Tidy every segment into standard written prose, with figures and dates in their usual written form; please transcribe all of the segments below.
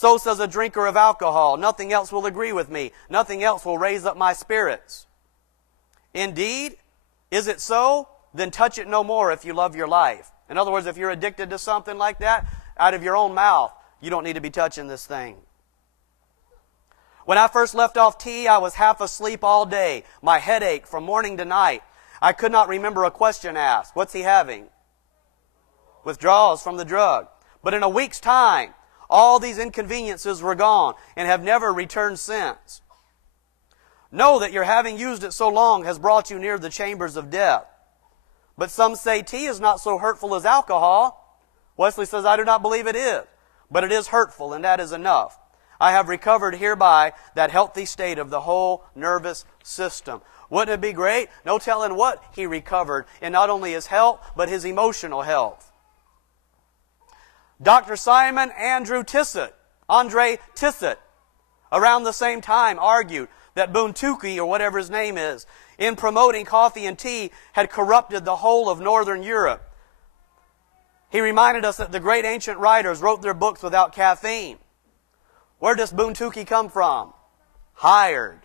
So says a drinker of alcohol. Nothing else will agree with me. Nothing else will raise up my spirits. Indeed, is it so? Then touch it no more if you love your life. In other words, if you're addicted to something like that, out of your own mouth, you don't need to be touching this thing. When I first left off tea, I was half asleep all day. My head ached from morning to night. I could not remember a question asked. What's he having? Withdrawals from the drug. But in a week's time, all these inconveniences were gone and have never returned since. Know that your having used it so long has brought you near the chambers of death. But some say tea is not so hurtful as alcohol. Wesley says, I do not believe it is. But it is hurtful, and that is enough. I have recovered hereby that healthy state of the whole nervous system. Wouldn't it be great? No telling what he recovered in not only his health, but his emotional health. Dr. Simon Andrew Tissot, Andre Tissot, around the same time argued that Buntuki, or whatever his name is, in promoting coffee and tea, had corrupted the whole of Northern Europe. He reminded us that the great ancient writers wrote their books without caffeine. Where does Buntuki come from? Hired.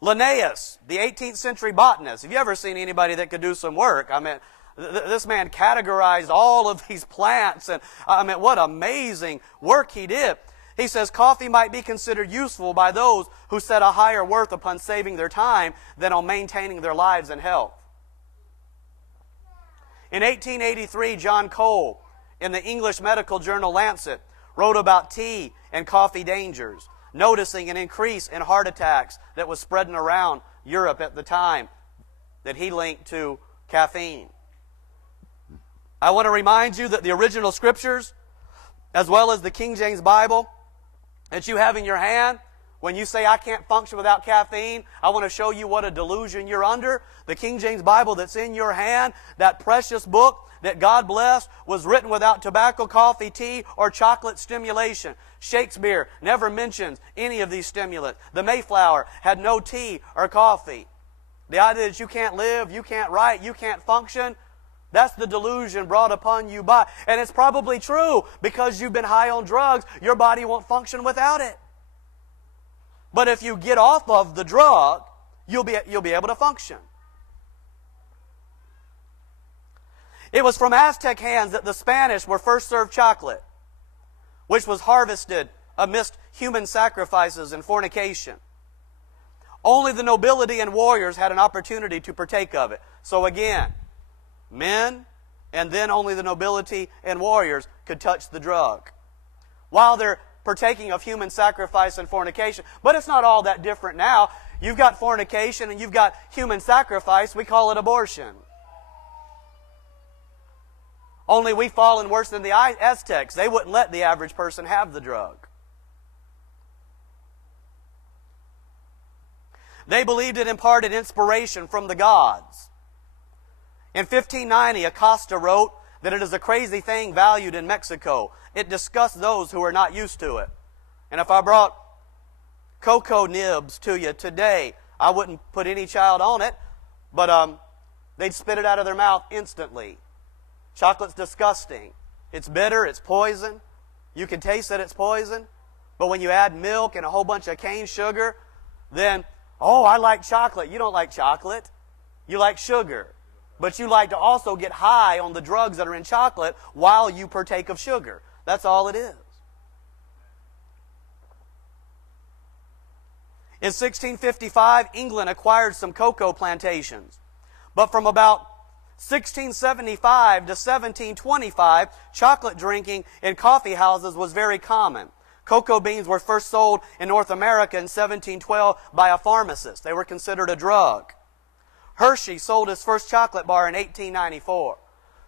Linnaeus, the 18th century botanist. Have you ever seen anybody that could do some work? I mean, this man categorized all of these plants, and I mean, what amazing work he did. He says coffee might be considered useful by those who set a higher worth upon saving their time than on maintaining their lives and health. In 1883, John Cole, in the English medical journal Lancet, wrote about tea and coffee dangers, noticing an increase in heart attacks that was spreading around Europe at the time that he linked to caffeine. I want to remind you that the original scriptures, as well as the King James Bible that you have in your hand, when you say, I can't function without caffeine, I want to show you what a delusion you're under. The King James Bible that's in your hand, that precious book that God blessed, was written without tobacco, coffee, tea, or chocolate stimulation. Shakespeare never mentions any of these stimulants. The Mayflower had no tea or coffee. The idea that you can't live, you can't write, you can't function, that's the delusion brought upon you by. And it's probably true, because you've been high on drugs, your body won't function without it. But if you get off of the drug, you'll be able to function. It was from Aztec hands that the Spanish were first served chocolate, which was harvested amidst human sacrifices and fornication. Only the nobility and warriors had an opportunity to partake of it. So again, men, and then only the nobility and warriors could touch the drug, while they're partaking of human sacrifice and fornication. But it's not all that different now. You've got fornication and you've got human sacrifice. We call it abortion. Only we've fallen worse than the Aztecs. They wouldn't let the average person have the drug. They believed it imparted inspiration from the gods. In 1590, Acosta wrote that it is a crazy thing valued in Mexico. It disgusts those who are not used to it. And if I brought cocoa nibs to you today, I wouldn't put any child on it, but they'd spit it out of their mouth instantly. Chocolate's disgusting. It's bitter, it's poison. You can taste that it's poison. But when you add milk and a whole bunch of cane sugar, then, oh, I like chocolate. You don't like chocolate. You like sugar. But you like to also get high on the drugs that are in chocolate while you partake of sugar. That's all it is. In 1655, England acquired some cocoa plantations. But from about 1675 to 1725, chocolate drinking in coffee houses was very common. Cocoa beans were first sold in North America in 1712 by a pharmacist. They were considered a drug. Hershey sold his first chocolate bar in 1894.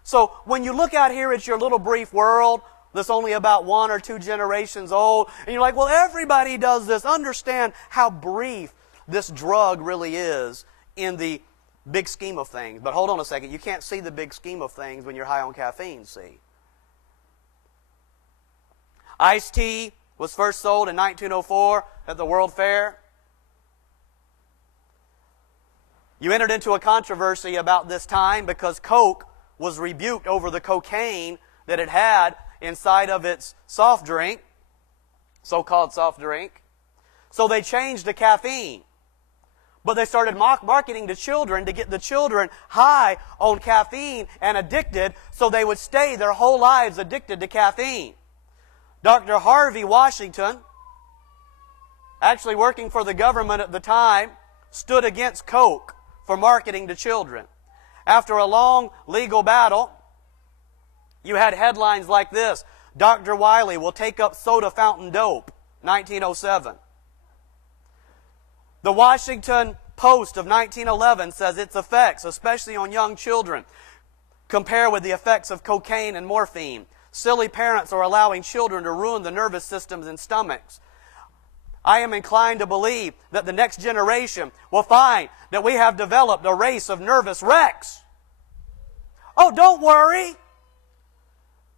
So when you look out here at your little brief world that's only about 1 or 2 generations old, and you're like, well, everybody does this. Understand how brief this drug really is in the big scheme of things. But hold on a second. You can't see the big scheme of things when you're high on caffeine, see. Iced tea was first sold in 1904 at the World Fair. You entered into a controversy about this time because Coke was rebuked over the cocaine that it had inside of its soft drink, so-called soft drink. So they changed to caffeine. But they started marketing to children to get the children high on caffeine and addicted so they would stay their whole lives addicted to caffeine. Dr. Harvey Washington, actually working for the government at the time, stood against Coke for marketing to children. After a long legal battle, you had headlines like this: Dr. Wiley will take up soda fountain dope, 1907. The Washington Post of 1911 says its effects, especially on young children, compare with the effects of cocaine and morphine. Silly parents are allowing children to ruin the nervous systems and stomachs. I am inclined to believe that the next generation will find that we have developed a race of nervous wrecks. Oh, don't worry.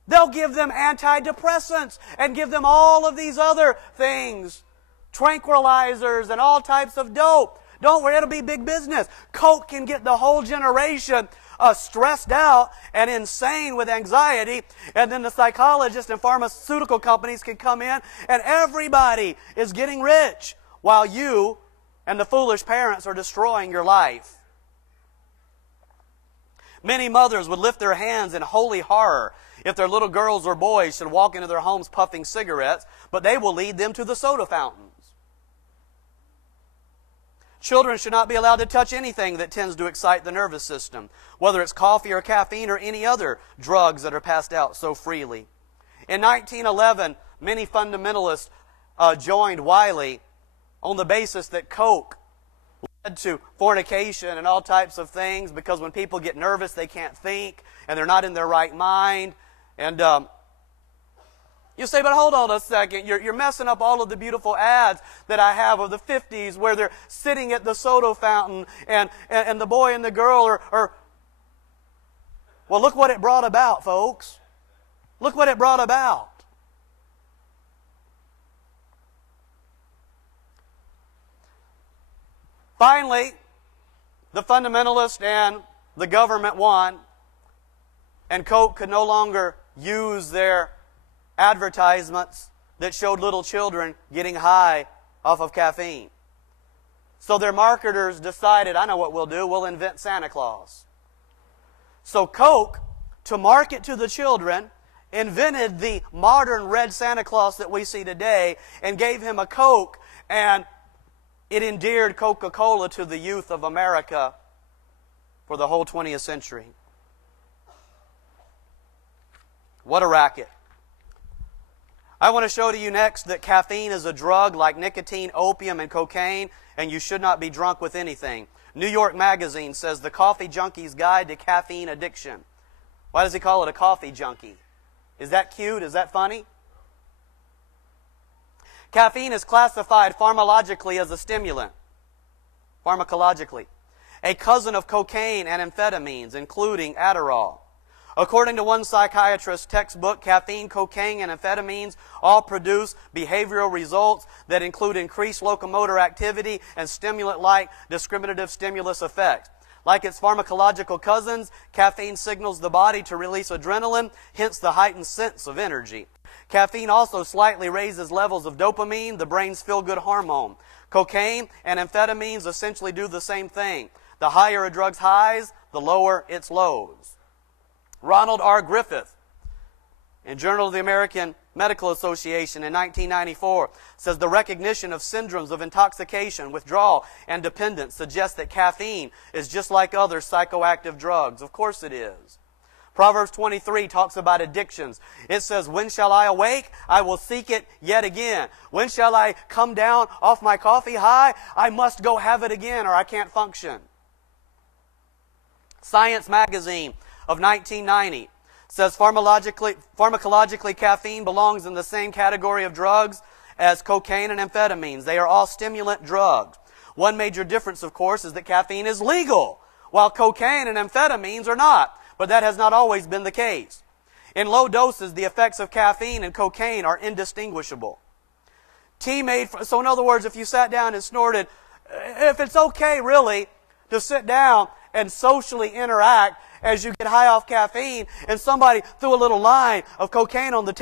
They'll give them antidepressants and give them all of these other things, tranquilizers and all types of dope. Don't worry, it'll be big business. Coke can get the whole generation stressed out and insane with anxiety, and then the psychologists and pharmaceutical companies can come in, and everybody is getting rich while you and the foolish parents are destroying your life. Many mothers would lift their hands in holy horror if their little girls or boys should walk into their homes puffing cigarettes, but they will lead them to the soda fountains. Children should not be allowed to touch anything that tends to excite the nervous system, whether it's coffee or caffeine or any other drugs that are passed out so freely. In 1911, many fundamentalists joined Wiley on the basis that Coke led to fornication and all types of things, because when people get nervous, they can't think, and they're not in their right mind. And you say, but hold on a second, you're messing up all of the beautiful ads that I have of the 50s where they're sitting at the soda fountain and the boy and the girl are... Well, look what it brought about, folks. Look what it brought about. Finally, the fundamentalists and the government won, and Coke could no longer use their advertisements that showed little children getting high off of caffeine. So their marketers decided, I know what we'll do, we'll invent Santa Claus. So Coke, to market to the children, invented the modern red Santa Claus that we see today and gave him a Coke, and it endeared Coca-Cola to the youth of America for the whole 20th century. What a racket. I want to show to you next that caffeine is a drug like nicotine, opium, and cocaine, and you should not be drunk with anything. New York Magazine says the Coffee Junkie's Guide to Caffeine Addiction. Why does he call it a coffee junkie? Is that cute? Is that funny? Caffeine is classified pharmacologically as a stimulant. Pharmacologically. A cousin of cocaine and amphetamines, including Adderall. According to one psychiatrist's textbook, caffeine, cocaine, and amphetamines all produce behavioral results that include increased locomotor activity and stimulant-like discriminative stimulus effects. Like its pharmacological cousins, caffeine signals the body to release adrenaline, hence the heightened sense of energy. Caffeine also slightly raises levels of dopamine, the brain's feel-good hormone. Cocaine and amphetamines essentially do the same thing. The higher a drug's highs, the lower its lows. Ronald R. Griffith, in Journal of the American Medical Association in 1994, says the recognition of syndromes of intoxication, withdrawal, and dependence suggests that caffeine is just like other psychoactive drugs. Of course it is. Proverbs 23 talks about addictions. It says, when shall I awake? I will seek it yet again. When shall I come down off my coffee high? I must go have it again or I can't function. Science Magazine of 1990 says pharmacologically caffeine belongs in the same category of drugs as cocaine and amphetamines. They are all stimulant drugs. One major difference, of course, is that caffeine is legal, while cocaine and amphetamines are not. But that has not always been the case. In low doses, the effects of caffeine and cocaine are indistinguishable. So in other words, if you sat down and snorted, if it's okay really to sit down and socially interact as you get high off caffeine and somebody threw a little line of cocaine on the table